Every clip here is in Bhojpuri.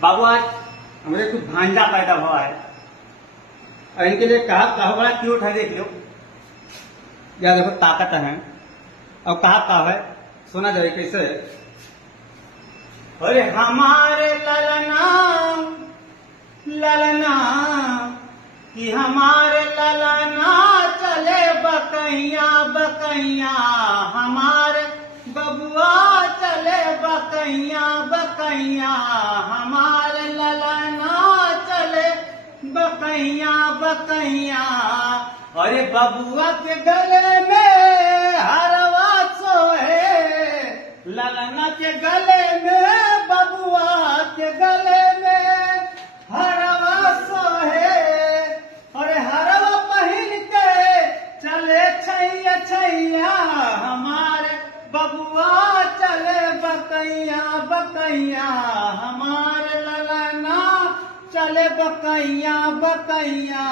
बाबू आज हमारे कुछ भांजा पैदा हुआ है और इनके लिए कहा बड़ा क्यूट है, देख लो या देखो ताकत है। और कहा है, सुना जाए कैसे। अरे हमारे ललना ललना कि हमारे ललना चले बकैया बकैया, हमारे बबुआ चले बकैया बकैया, हमारे ललना चले बकैया बकैया। अरे बबुआ के गले में हरवा सोहे, ललना के गले में बबुआ के गले में हरवा सोहे। अरे हरवा पहन के चले छैया छैया, हमारे बबुआ चले बकैया बकैया, हमारे ललना चले बकैया बकैया।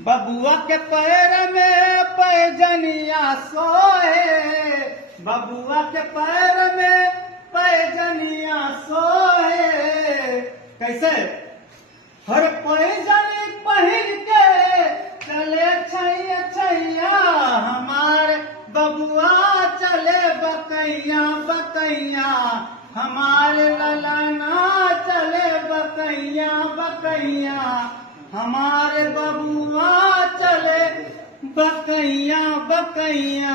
बबुआ के पैर में पैजनिया सोहे, बबुआ के पैर में पैजनिया सोहे। कैसे? हर पैजनी पहन के चले छैया छैया, हमारे बबुआ चले बकैया बकैया, हमारे ललना चले बकैया बकैया, हमारे बबुआ चले बकैया बकैया।